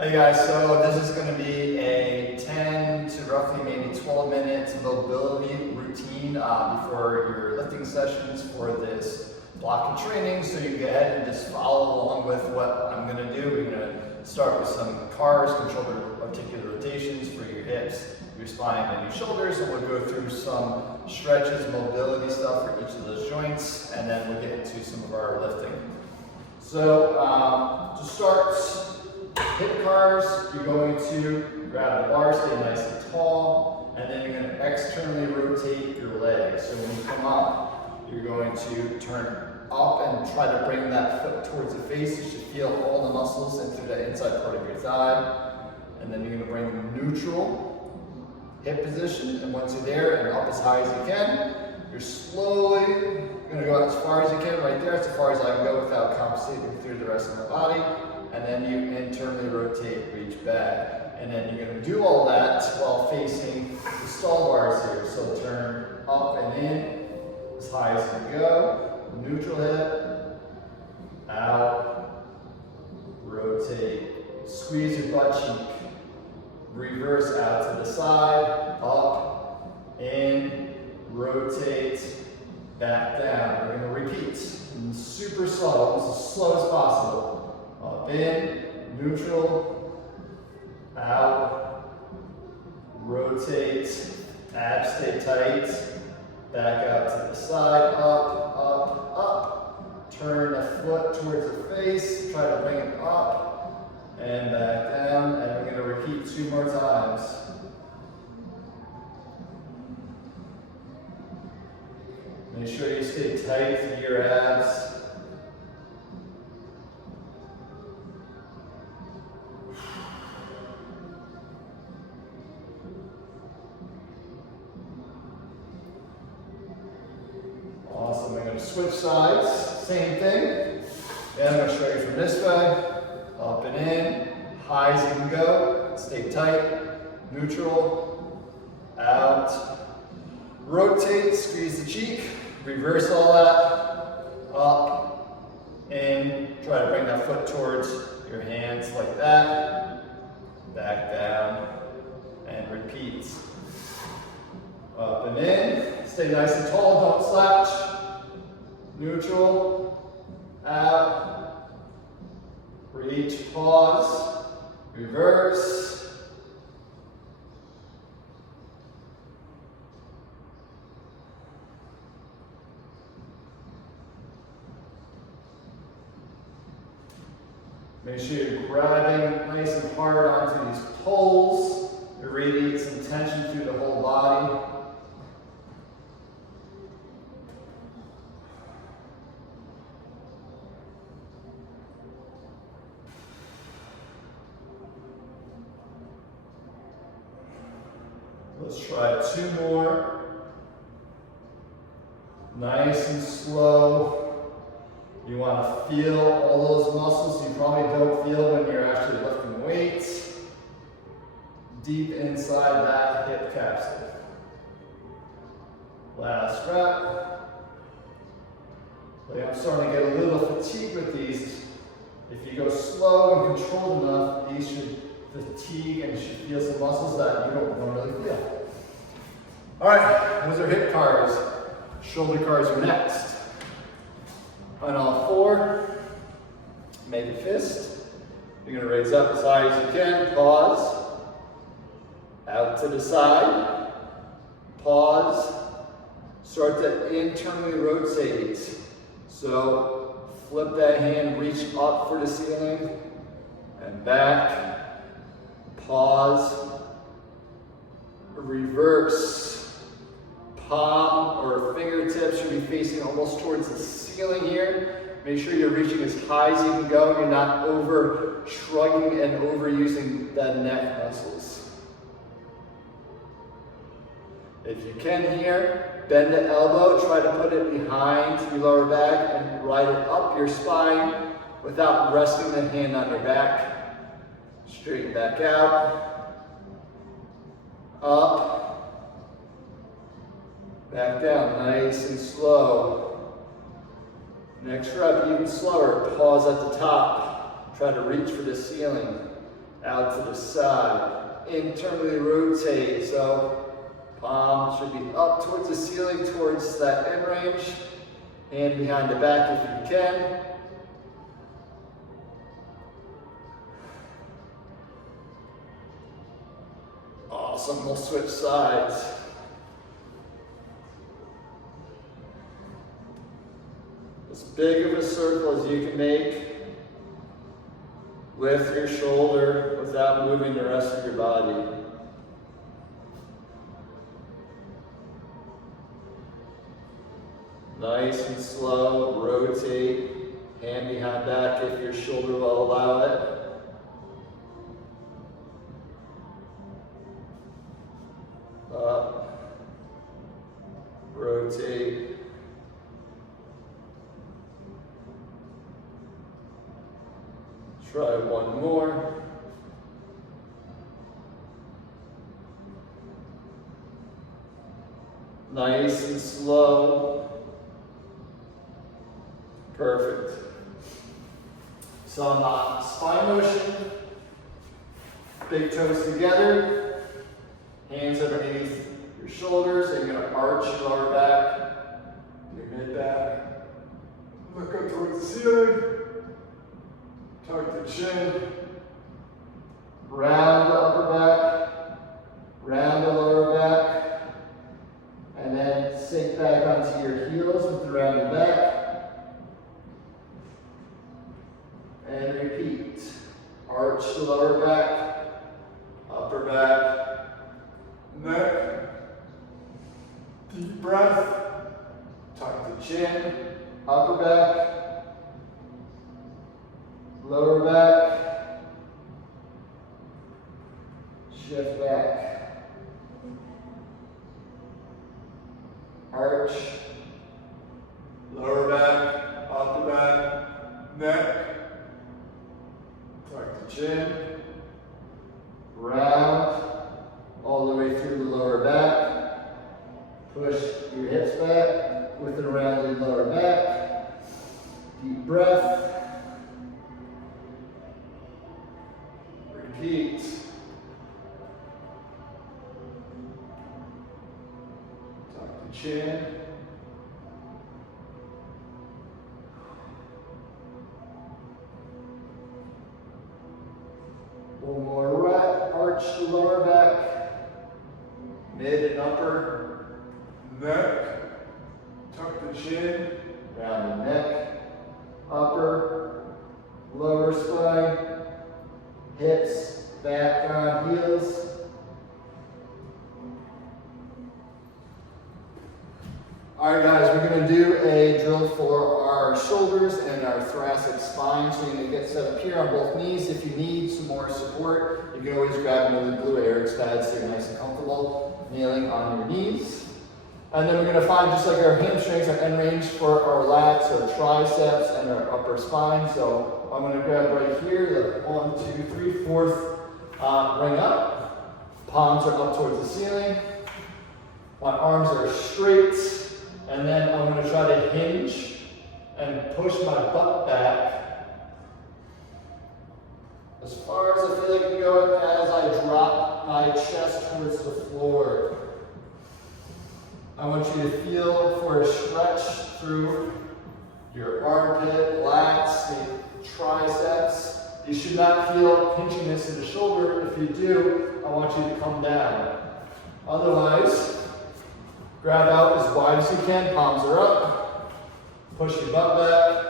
Hey guys, so this is going to be a 10 to roughly maybe 12 minute mobility routine before your lifting sessions for this block of training. So you go ahead and just follow along with what I'm going to do. We're going to start with some cars, controlled articular rotations for your hips, your spine, and your shoulders. And we'll go through some stretches, mobility stuff for each of those joints, and then we'll get into some of our lifting. So to start, hip cars, you're going to grab the bar, stay nice and tall, and then you're going to externally rotate your legs. So when you come up, you're going to turn up and try to bring that foot towards the face. You should feel all the muscles into the inside part of your thigh. And then you're going to bring neutral hip position, and once you're there and up as high as you can, you're slowly going to go as far as you can, right there, as far as I can go without compensating through the rest of my body. And then you internally rotate, reach back. And then you're going to do all that while facing the stall bars here. So turn up and in as high as you go. Neutral hip, out, rotate. Squeeze your butt cheek. Reverse out to the side, up, in, rotate, back down. We're going to repeat. Super slow, almost as slow as possible. Up in, neutral, out, rotate, abs stay tight, back out to the side, up, up, up. Turn the foot towards the face, try to bring it up, and back down, and we're going to repeat 2 more times. Make sure you stay tight to your abs. Awesome, I'm going to switch sides, same thing. And I'm going to show you from this way, up and in, high as you can go, stay tight, neutral, out, rotate, squeeze the cheek, reverse all that, up, in, try to bring that foot towards your hands like that, back down, and repeat. Up and in, stay nice and tall, don't slouch. Neutral, out, reach, pause, reverse. Make sure you're grabbing nice and hard onto these poles. It radiates some tension through the whole body. Let's try 2 more. Nice and slow. You want to feel all those muscles you probably don't feel when you're actually lifting weights. Deep inside that hip capsule. Last rep. I'm starting to get a little fatigued with these. If you go slow and controlled enough, these should fatigue and you should feel some muscles that you don't normally feel. All right, those are hip cars. Shoulder cars are next. On all 4, make a fist. You're going to raise up as high as you can. Pause. Out to the side. Pause. Start to internally rotate. So flip that hand, reach up for the ceiling, and back. Pause. Reverse. Palm or fingertips should be facing almost towards the ceiling here. Make sure you're reaching as high as you can go and you're not over shrugging and overusing the neck muscles. If you can here, bend the elbow, try to put it behind your lower back and ride it up your spine without resting the hand on your back. Straighten back out, up, back down, nice and slow. Next rep, even slower. Pause at the top. Try to reach for the ceiling. out to the side. Internally rotate, so palm should be up towards the ceiling, towards that end range. Hand behind the back if you can. Awesome, we'll switch sides. As big of a circle as you can make. Lift your shoulder without moving the rest of your body. Nice and slow, rotate, hand behind back if your shoulder will allow it. Up, rotate. Try one more. Nice and slow. Perfect. So on the spine motion, big toes together, hands underneath your shoulders, and you're going to arch your lower back, your mid back, look up towards the ceiling. Tuck the chin, round the upper back, round the lower back, and then sink back onto your heels with the rounded back. And repeat. Arch the lower back, upper back, neck. Deep breath. Tuck the chin, upper back. Lower back, shift back, arch, lower back, upper back, neck, tuck the chin, round, all the way through the lower back, push your hips back with a rounded lower back, deep breath. Repeat. Tuck the chin. One more rep. Arch the lower back. Mid and upper. Neck. Tuck the chin. Round the neck. Upper. Lower spine. Hips, back on heels. All right, guys, we're going to do a drill for our shoulders and our thoracic spine. So you're going to get set up here on both knees. If you need some more support, you can always grab one of the blue Eric's pads so you're nice and comfortable kneeling on your knees. And then we're going to find, just like our hamstrings, our end range for our lats, our triceps, and our upper spine. So I'm going to grab right here, the 1, 2, 3, 4th ring up. Palms are up towards the ceiling. My arms are straight. And then I'm going to try to hinge and push my butt back as far as I feel like I can go as I drop my chest towards the floor. I want you to feel for a stretch through your armpit, lats, the triceps. You should not feel pinchiness in the shoulder. If you do, I want you to come down. Otherwise, grab out as wide as you can, palms are up. Push your butt back.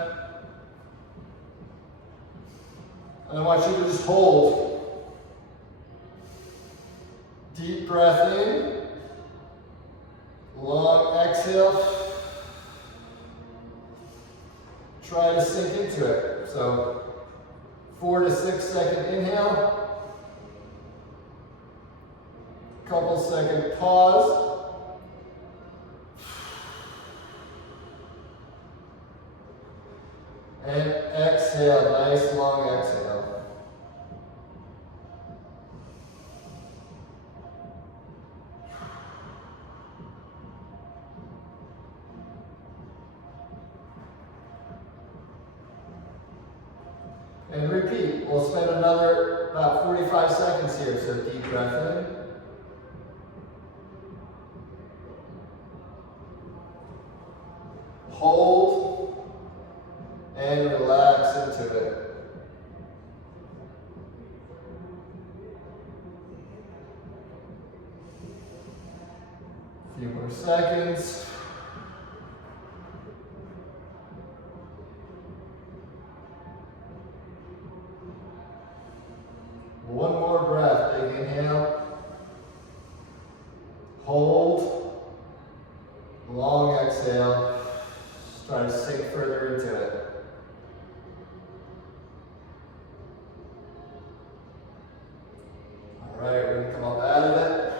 And I want you to just hold. Deep breath in. Long exhale. Try to sink into it. So 4 to 6 second inhale. Couple second pause. And exhale, nice long exhale. And repeat. We'll spend another about 45 45 seconds here, so deep breath in. Hold and relax into it. A few more seconds. One more breath. Big inhale. Hold. Long exhale. Just try to sink further into it. All right, we're going to come up out of it.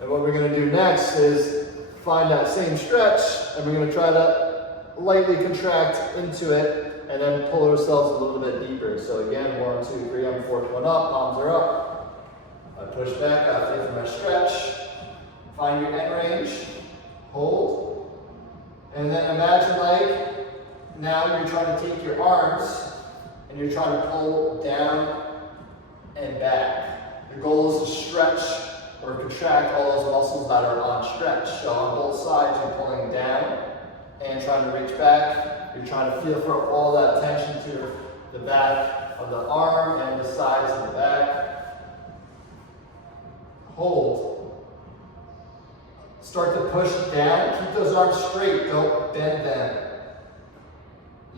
And what we're going to do next is find that same stretch, and we're going to try to lightly contract into it and then pull ourselves a little bit deeper. So again, 1, 2, 3, I'm fork one up, palms are up. I push back after my stretch. Find your end range, hold. And then imagine like now you're trying to take your arms and you're trying to pull down and back. The goal is to stretch or contract all those muscles that are on stretch. So on both sides, you're pulling down and trying to reach back. You're trying to feel for all that tension to the back of the arm and the sides of the back. Hold. Start to push down. Keep those arms straight. Don't bend them.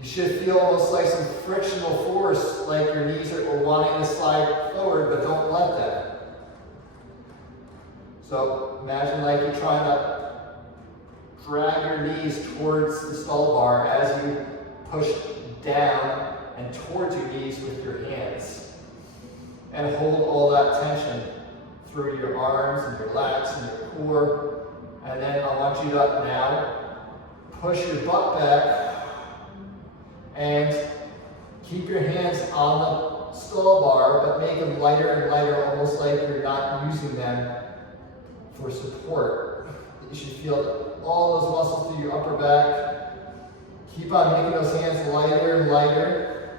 You should feel almost like some frictional force, like your knees are wanting to slide forward, but don't let them. So imagine like you're trying to drag your knees towards the skull bar as you push down and towards your knees with your hands. And hold all that tension through your arms and your lats and your core. And then I want you to now push your butt back and keep your hands on the skull bar, but make them lighter and lighter, almost like you're not using them for support. You should feel all those muscles through your upper back. Keep on making those hands lighter and lighter.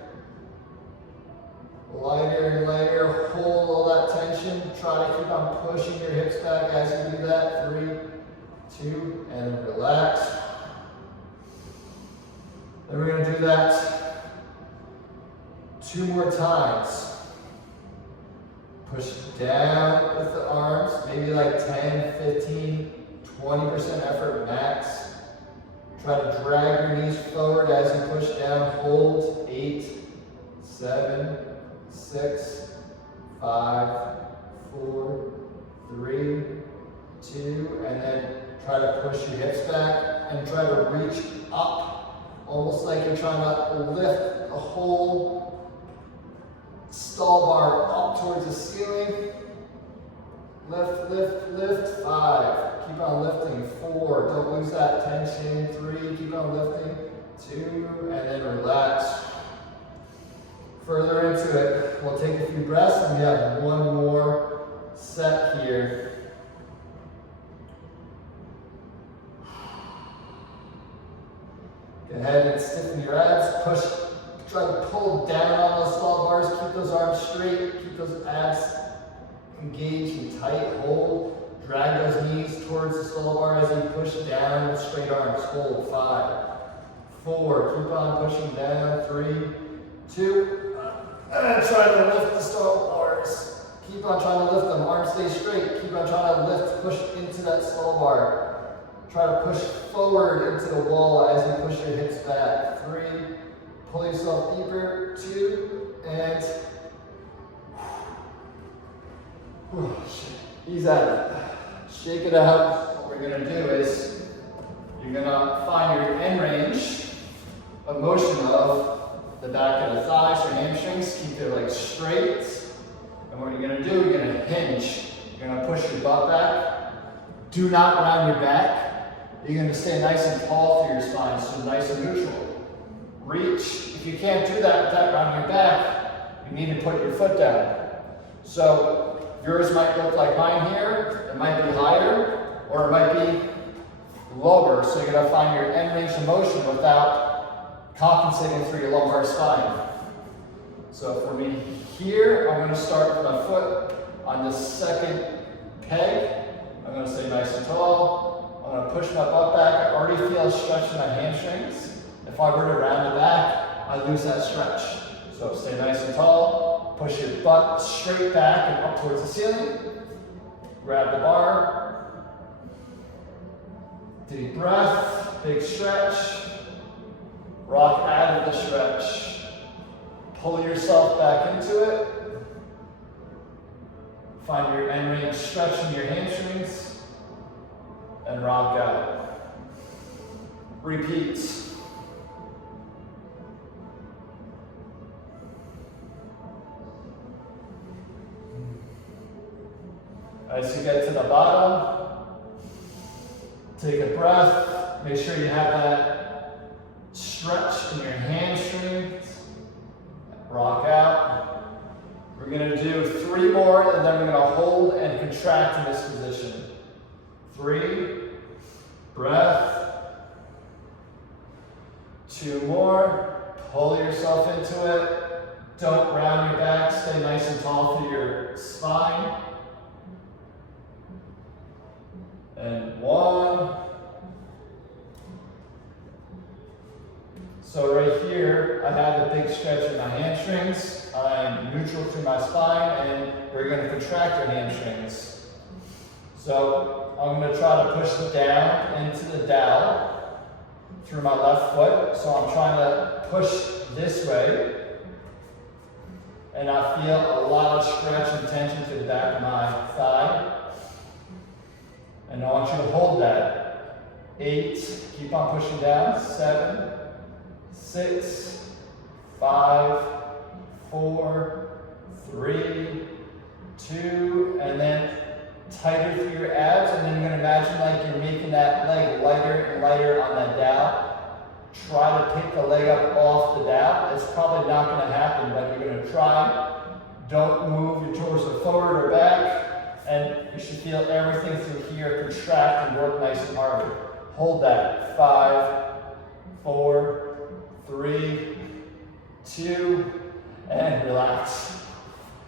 Lighter and lighter. Hold all that tension. Try to keep on pushing your hips back as you do that. 3, 2, and relax. Then we're going to do that 2 more times. Push down with the arms, maybe like 10, 15, 20% effort max. Try to drag your knees forward as you push down. Hold. 8, 7, 6, 5, 4, 3, 2, and then try to push your hips back and try to reach up, almost like you're trying to lift the whole skull bar up towards the ceiling. Lift, lift, lift. 5. Keep on lifting. 4. Don't lose that tension. 3. Keep on lifting. 2. And then relax. Further into it. We'll take a few breaths and we have 1 more set here. Go ahead and stiffen your abs. Push. Try to pull down on those skull bars. Keep those arms straight. Keep those abs engaged and tight. Hold. Drag those knees towards the skull bar as you push down with straight arms. Hold. 5, 4. Keep on pushing down. 3, 2. And try to lift the skull bars. Keep on trying to lift them. Arms stay straight. Keep on trying to lift, push into that skull bar. Try to push forward into the wall as you push your hips back. 3. Pull yourself deeper. 2, and ease out of it. Shake it out. What we're going to do is you're going to find your end range of motion of the back of the thighs or hamstrings. Keep their legs straight. And what you're going to do, you're going to hinge. You're going to push your butt back. Do not round your back. You're going to stay nice and tall through your spine, so nice and neutral. Reach. If you can't do that without rounding your back, you need to put your foot down. So yours might look like mine here. It might be higher, or it might be lower. So you're going to find your end range of motion without compensating through your lumbar spine. So for me here, I'm gonna start with my foot on the second peg. I'm gonna stay nice and tall. I'm gonna push my butt back. I already feel a stretch in my hamstrings. If I were to round the back, I lose that stretch. So stay nice and tall. Push your butt straight back and up towards the ceiling. Grab the bar. Deep breath, big stretch. Rock out of the stretch. Pull yourself back into it. Find your end range stretch in your hamstrings. And rock out. Repeat. As you get to the bottom, take a breath. Make sure you have that stretch in your hamstrings. Rock out. We're going to do 3 more, and then we're going to hold and contract in this position. 3, breath. 2 more. Pull yourself into it. Don't round your back. Stay nice and tall through your spine. And 1. So right here, I have a big stretch in my hamstrings. I'm neutral through my spine, and we're going to contract our hamstrings. So I'm going to try to push down into the dowel through my left foot. So I'm trying to push this way. And I feel a lot of stretch and tension to the back of my thigh. And I want you to hold that. 8, keep on pushing down. 7, 6, 5, 4, 3, 2, and then tighter through your abs, and then you're going to imagine like you're making that leg lighter and lighter on that dowel. Try to pick the leg up off the dowel. It's probably not going to happen, but you're going to try. Don't move your torso forward or back, and you should feel everything through here contract and work nice and hard. Hold that. 5, 4, 3, 2, and relax.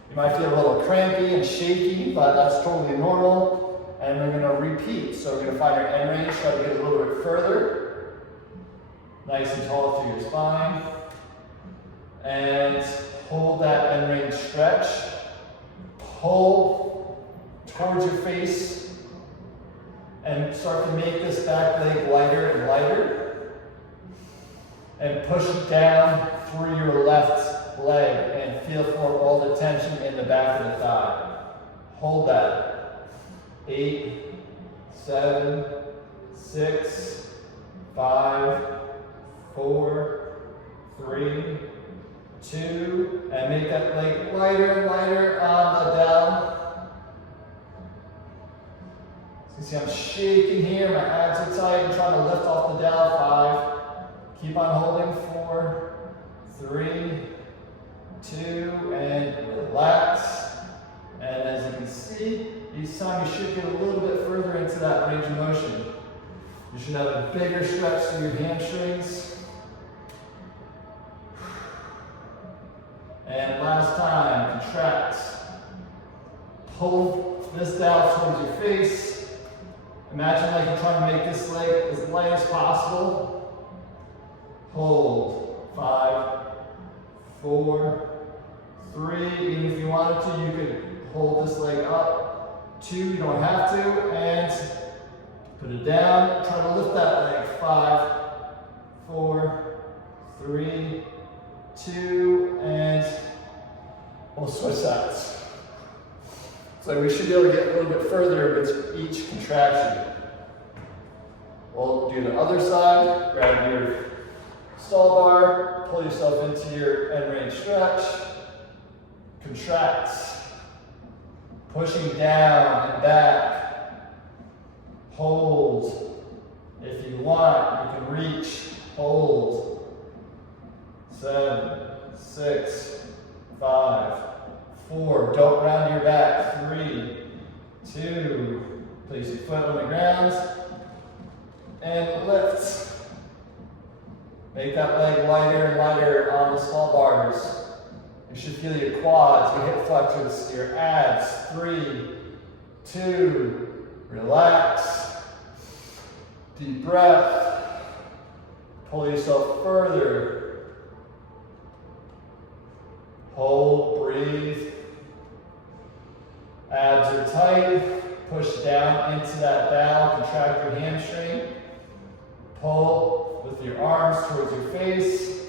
You might feel a little crampy and shaky, but that's totally normal. And we're going to repeat. So we're going to find our end range, try to get a little bit further. Nice and tall through your spine. And hold that end range stretch. Pull towards your face and start to make this back leg lighter and lighter. And push it down through your left leg and feel for all the tension in the back of the thigh. Hold that. 8, 7, 6, 5, 4, 3, 2, and make that leg lighter and lighter on the down. So you see I'm shaking here, my abs are tight, I'm trying to lift off the down. 5, keep on holding. 4, 3, 2, and relax. And as you can see, each time you should get a little bit further into that range of motion. You should have a bigger stretch through your hamstrings. And last time, contract. Pull this down towards your face. Imagine like you're trying to make this leg as light as possible. Hold. 5, 4, 3. Even if you wanted to, you could hold this leg up. 2, you don't have to. And put it down. Try to lift that leg. 5, 4, 3, 2, and we'll switch sides. So we should be able to get a little bit further with each contraction. We'll do the other side. Grab your stall bar, pull yourself into your end range stretch, contract, pushing down and back, hold. If you want, you can reach, hold. 7, 6, 5, 4, don't round your back. 3, 2, place your foot on the ground, and lift. Make that leg lighter and lighter on the small bars. You should feel your quads, your hip flexors, your abs. 3, 2, relax. Deep breath. Pull yourself further. Hold, breathe. Abs are tight. Push down into that dowel. Contract your hamstring. Pull with your arms towards your face.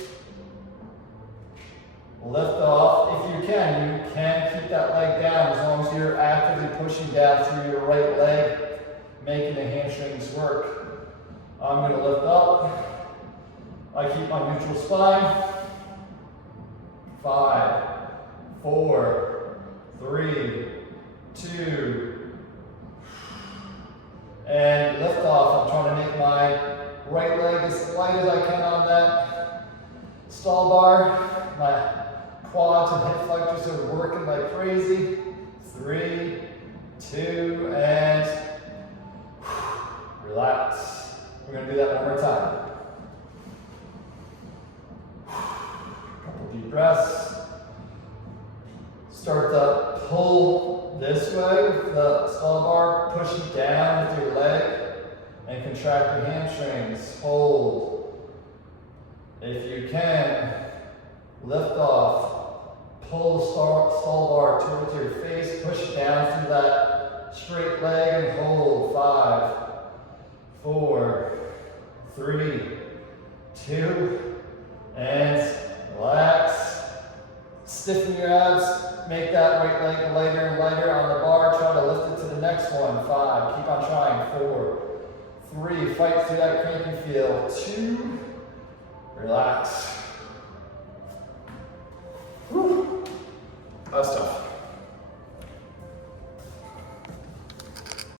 Lift off. If you can keep that leg down as long as you're actively pushing down through your right leg, making the hamstrings work. I'm going to lift up. I keep my neutral spine. 5, 4, 3, 2, and lift off. I'm trying to make my right leg as light as I can on that stall bar. My quads and hip flexors are working like crazy. 3, 2, and relax. We're going to do that one more time. Couple deep breaths. Start to pull this way with the stall bar. Push it down with your leg and contract your hamstrings. Hold. If you can, lift off. Pull the stall bar towards your face. Push it down through that straight leg and hold. 5, 4, 3, 2, and relax. Stiffen your abs. Make that right leg lighter and lighter on the bar. Try to lift it to the next one. 5. Keep on trying. 4, 3. Fight through that cramping feel. 2. Relax. Whew. That's tough.